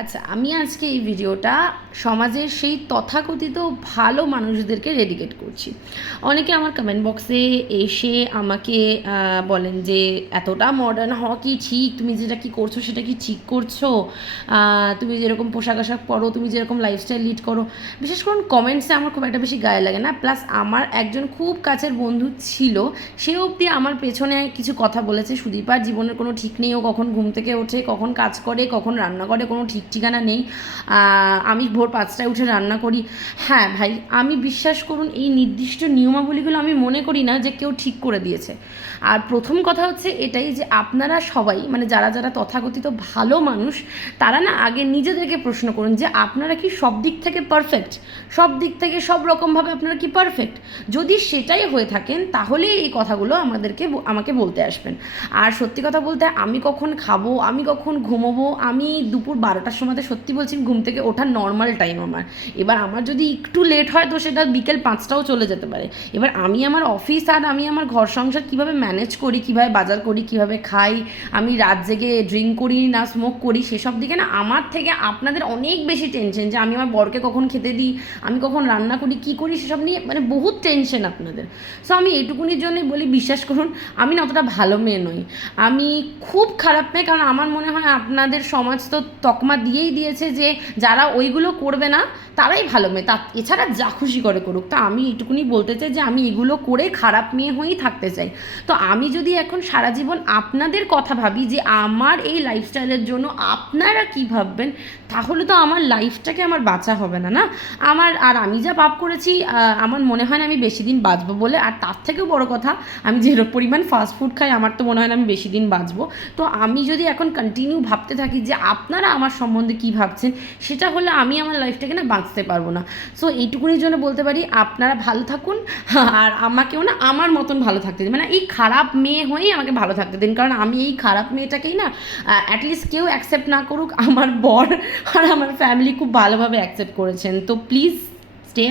আচ্ছা, আমি আজকে এই ভিডিওটা সমাজের সেই তথাকথিত ভালো মানুষদেরকে ডেডিকেট করছি। অনেকে আমার কমেন্ট বক্সে এসে আমাকে বলেন যে এতটা মডার্ন হওয়া কি ঠিক, তুমি যেটা কি করছো সেটা কি ঠিক করছো, তুমি যেরকম পোশাক আশাক পরো, তুমি যেরকম লাইফস্টাইল লিড করো। বিশেষ করে কমেন্টসে আমার খুব একটা বেশি গায়ে লাগে না। প্লাস আমার একজন খুব কাছের বন্ধু ছিল, সে অবধি আমার পেছনে কিছু কথা বলেছে। সুদীপার জীবনের কোনো ঠিক নেই, ও কখন ঘুম থেকে ওঠে, কখন কাজ করে, কখন রান্না করে, কোনো ঠিক ঠিকানা নেই। আমি ভোর 5টায় উঠে রান্না করি। হ্যাঁ ভাই, আমি বিশ্বাস করুন এই নির্দিষ্ট নিয়মাবলীগুলো আমি মনে করি না যে কেউ ঠিক করে দিয়েছে। আর প্রথম কথা হচ্ছে এটাই যে আপনারা সবাই, মানে যারা যারা তথাকথিত ভালো মানুষ, তারা না আগে নিজেদেরকে প্রশ্ন করুন যে আপনারা কি সব দিক থেকে পারফেক্ট, সব দিক থেকে সব রকমভাবে আপনারা কি পারফেক্ট। যদি সেটাই হয়ে থাকেন তাহলে এই কথাগুলো আমাকে বলতে আসবেন। আর সত্যি কথা বলতে, আমি কখন খাবো, আমি কখন ঘুমোবো, আমি দুপুর 12টার সময়তে সত্যি বলছি ঘুম থেকে ওঠার নর্মাল টাইম আমার। এবার আমার যদি একটু লেট হয় তো সেটা বিকেল 5টাও চলে যেতে পারে। এবার আমি আমার অফিস আর আমি আমার ঘর সংসার কীভাবে ম্যানেজ করি, কীভাবে বাজার করি, কীভাবে খাই, আমি রাত জেগে ড্রিঙ্ক করি না স্মোক করি, সেসব দিকে না আমার থেকে আপনাদের অনেক বেশি টেনশন যে আমি আমার বরকে কখন খেতে দিই, আমি কখন রান্না করি, কী করি, সেসব নিয়ে মানে বহুত টেনশন আপনাদের। সো আমি এইটুকুনির জন্যই বলি, বিশ্বাস করুন আমি না অতটা ভালো মেয়ে নই, আমি খুব খারাপ মেয়ে। কারণ আমার মনে হয় আপনাদের সমাজ তো তকমা দিয়েই দিয়েছে যে যারা ওইগুলো করবে না তারাই ভালো মেয়ে, এছাড়া যা খুশি করে করুক। তা আমি এইটুকুনি বলতে চাই যে আমি এগুলো করে খারাপ মেয়ে হয়েই থাকতে চাই। তো আমি যদি এখন সারা জীবন আপনাদের কথা ভাবি যে আমার এই লাইফস্টাইলের জন্য আপনারা কী ভাববেন, তাহলে তো আমার লাইফটাকে আমার বাঁচা হবে না। আমি যা পাপ করেছি, আমার মনে হয় না আমি বেশি দিন বাঁচবো বলে। আর তার থেকেও বড় কথা, আমি যে পরিমাণ ফাস্টফুড খাই আমার তো মনে হয় না আমি বেশি দিন বাঁচবো। তো আমি যদি এখন কন্টিনিউ ভাবতে থাকি যে আপনারা আমার সম্বন্ধে কী ভাবছেন, সেটা হলে আমি আমার লাইফটাকে না বাঁচতে পারবো না। সো এইটুকুনির জন্য বলতে পারি আপনারা ভালো থাকুন, আর আমাকেও না আমার মতন ভালো থাকতে দিন, মানে এই খারাপ মেয়ে হয়েই আমাকে ভালো থাকতে দিন। কারণ আমি এই খারাপ মেয়েটাকেই না অ্যাটলিস্ট কেউ অ্যাকসেপ্ট না করুক, আমার বর আর আমার ফ্যামিলি খুব ভালোভাবে অ্যাকসেপ্ট করেছেন। তো প্লিজ স্টে